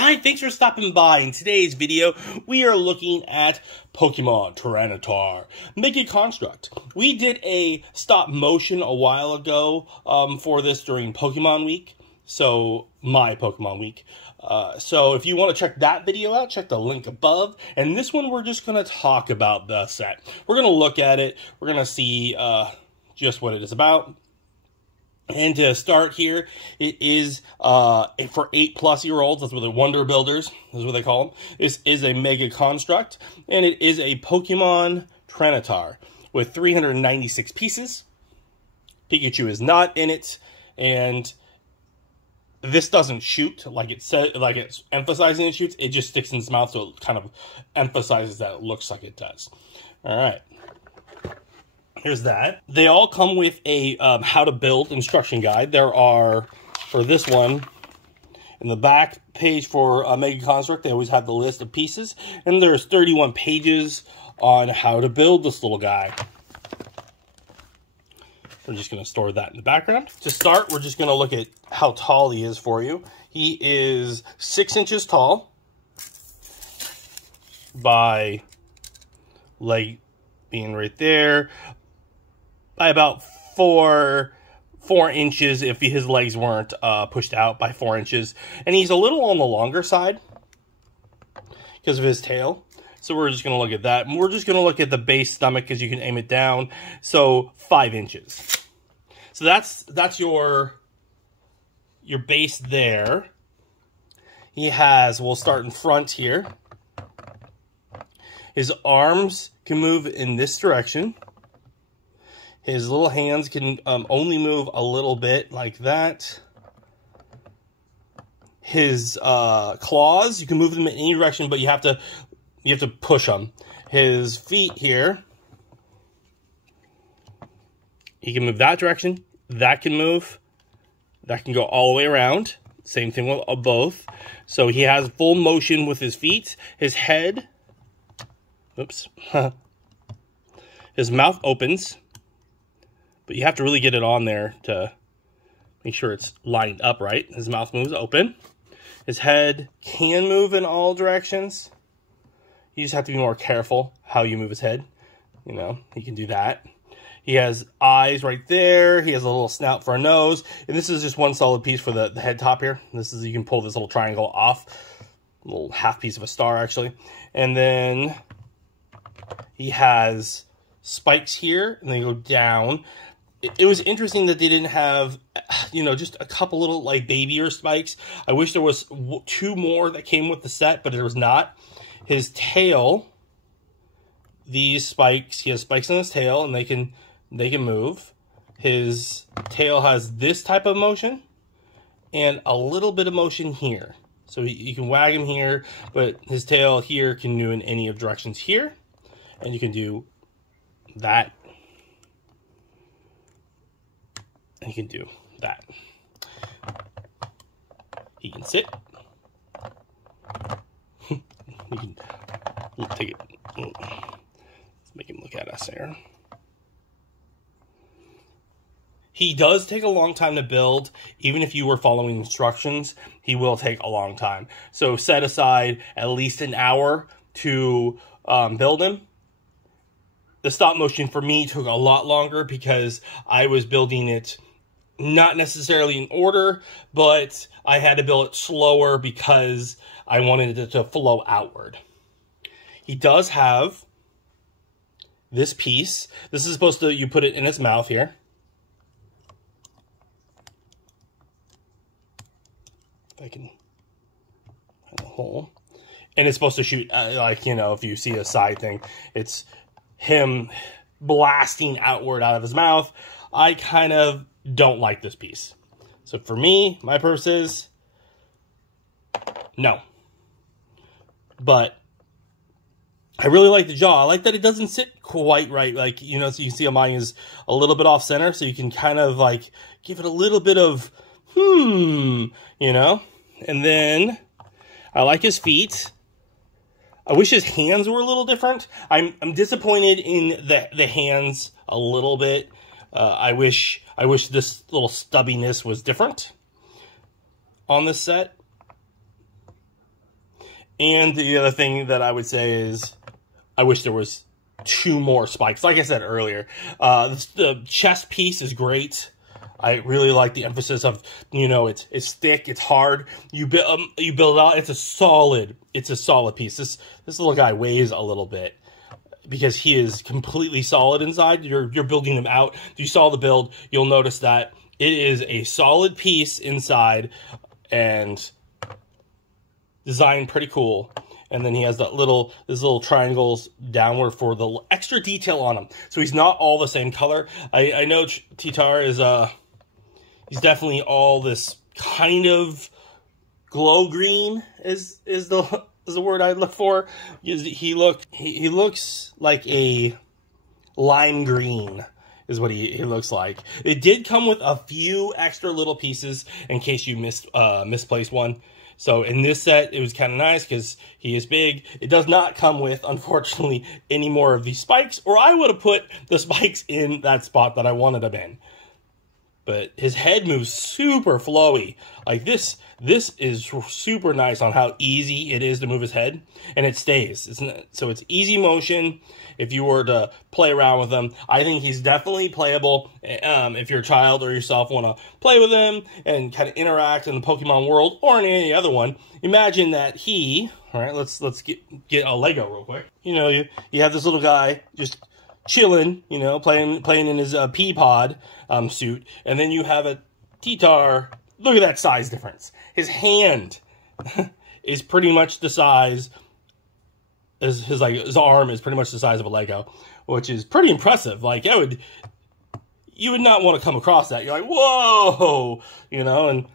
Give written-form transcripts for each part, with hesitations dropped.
Hi, thanks for stopping by. In today's video, we are looking at Pokemon Tyranitar, Mega Construx. We did a stop motion a while ago for this during Pokemon Week, so my Pokemon Week. So if you want to check that video out, check the link above. And this one, we're just going to talk about the set. We're going to look at it. We're going to see just what it is about. And to start here, it is for 8+-year-olds. That's what the Wonder Builders is what they call them. This is a Mega Construx, and it is a Pokemon Tyranitar with 396 pieces. Pikachu is not in it, and this doesn't shoot like it said, like it's emphasizing it shoots. It just sticks in its mouth, so it kind of emphasizes that it looks like it does. All right. Here's that. They all come with a how to build instruction guide. There are, for this one, in the back page for Mega Construx, they always have the list of pieces. And there's 31 pages on how to build this little guy. We're just going to store that in the background. To start, we're just going to look at how tall he is for you. He is 6 inches tall by leg being right there. By about 4 inches if his legs weren't pushed out by 4 inches. And he's a little on the longer side because of his tail. So we're just going to look at that. And we're just going to look at the base stomach because you can aim it down. So 5 inches. So that's your base there. He has, we'll start in front here. His arms can move in this direction. His little hands can only move a little bit like that. His claws, you can move them in any direction, but you have to push them. His feet here, he can move that direction. That can move. That can go all the way around. Same thing with both. So he has full motion with his feet. His head, oops, his mouth opens. But you have to really get it on there to make sure it's lined up right. His mouth moves open. His head can move in all directions. You just have to be more careful how you move his head. You know, he can do that. He has eyes right there. He has a little snout for a nose. And this is just one solid piece for the head top here. This is, you can pull this little triangle off. A little half piece of a star, actually. And then he has spikes here, and they go down. It was interesting that they didn't have, you know, just a couple little, like, baby ear spikes. I wish there was 2 more that came with the set, but there was not. His tail, these spikes, he has spikes on his tail, and they can move. His tail has this type of motion and a little bit of motion here. So you can wag him here, but his tail here can do in any of directions here. And you can do that. And he can do that. He can sit. You can take it. Let's make him look at us there. He does take a long time to build. Even if you were following instructions, he will take a long time. So set aside at least an hour to build him. The stop motion for me took a lot longer because I was building it not necessarily in order, but I had to build it slower because I wanted it to flow outward. He does have this piece. This is supposed to, you put it in its mouth here. If I can find the hole. And it's supposed to shoot, like, you know, if you see a side thing, it's him blasting outward out of his mouth. I kind of don't like this piece. So for me, my purposes, no. But I really like the jaw. I like that it doesn't sit quite right. Like, you know, so you can see mine is a little bit off center. So you can kind of like give it a little bit of, you know. And then I like his feet. I wish his hands were a little different. I'm disappointed in the hands a little bit. I wish this little stubbiness was different on this set. And the other thing that I would say is I wish there was 2 more spikes. Like I said earlier, the chest piece is great. I really like the emphasis of, you know, it's thick, it's hard. You build it out. It's a solid piece. This little guy weighs a little bit because he is completely solid inside. You're building him out. If you saw the build, you'll notice that it is a solid piece inside and designed pretty cool. And then he has these little triangles downward for the extra detail on him. So he's not all the same color. I know Titar is he's definitely all this kind of glow green is the word I'd look for. He looks like a lime green is what he looks like. It did come with a few extra little pieces in case you misplaced one. So in this set, it was kind of nice because he is big. It does not come with, unfortunately, any more of these spikes, or I would have put the spikes in that spot that I wanted them in. But his head moves super flowy. Like this is super nice on how easy it is to move his head, and it stays. So it's easy motion. If you were to play around with him, I think he's definitely playable. If your child or yourself want to play with him and kind of interact in the Pokemon world or in any other one, imagine that all right, let's get a Lego real quick. You know, you have this little guy just chilling, you know, playing in his pea pod suit, and then you have a Titar. Look at that size difference. His hand is pretty much the size as his arm is pretty much the size of a Lego, which is pretty impressive. Like you would not want to come across that. You're like, whoa, you know, and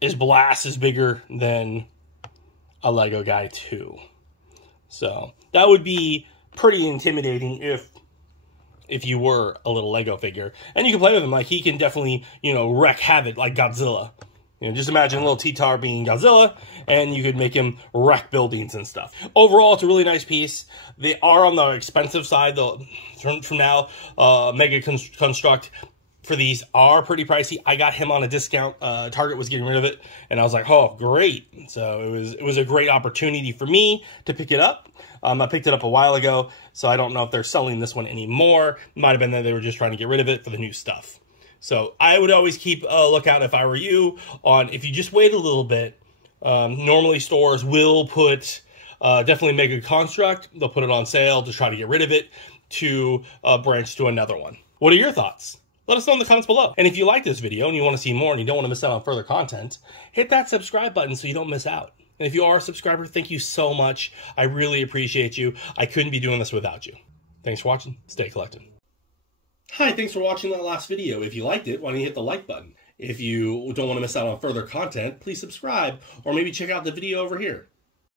his blast is bigger than a Lego guy too. So that would be pretty intimidating if you were a little Lego figure. And you can play with him. Like, he can definitely, you know, wreak havoc like Godzilla. You know, just imagine a little Titar being Godzilla, and you could make him wreck buildings and stuff. Overall, it's a really nice piece. They are on the expensive side, though. From now, Mega Construct for these are pretty pricey. I got him on a discount. Target was getting rid of it, and I was like, oh, great. So it was a great opportunity for me to pick it up. I picked it up a while ago, so I don't know if they're selling this one anymore. Might have been that they were just trying to get rid of it for the new stuff. So I would always keep a lookout, if I were you, on if you just wait a little bit. Normally stores will put definitely Mega Construct. They'll put it on sale to try to get rid of it to branch to another one. What are your thoughts? Let us know in the comments below. And if you like this video and you want to see more and you don't want to miss out on further content, hit that subscribe button so you don't miss out. And if you are a subscriber, thank you so much. I really appreciate you. I couldn't be doing this without you. Thanks for watching. Stay collected. Hi, thanks for watching that last video. If you liked it, why don't you hit the like button? If you don't want to miss out on further content, please subscribe or maybe check out the video over here.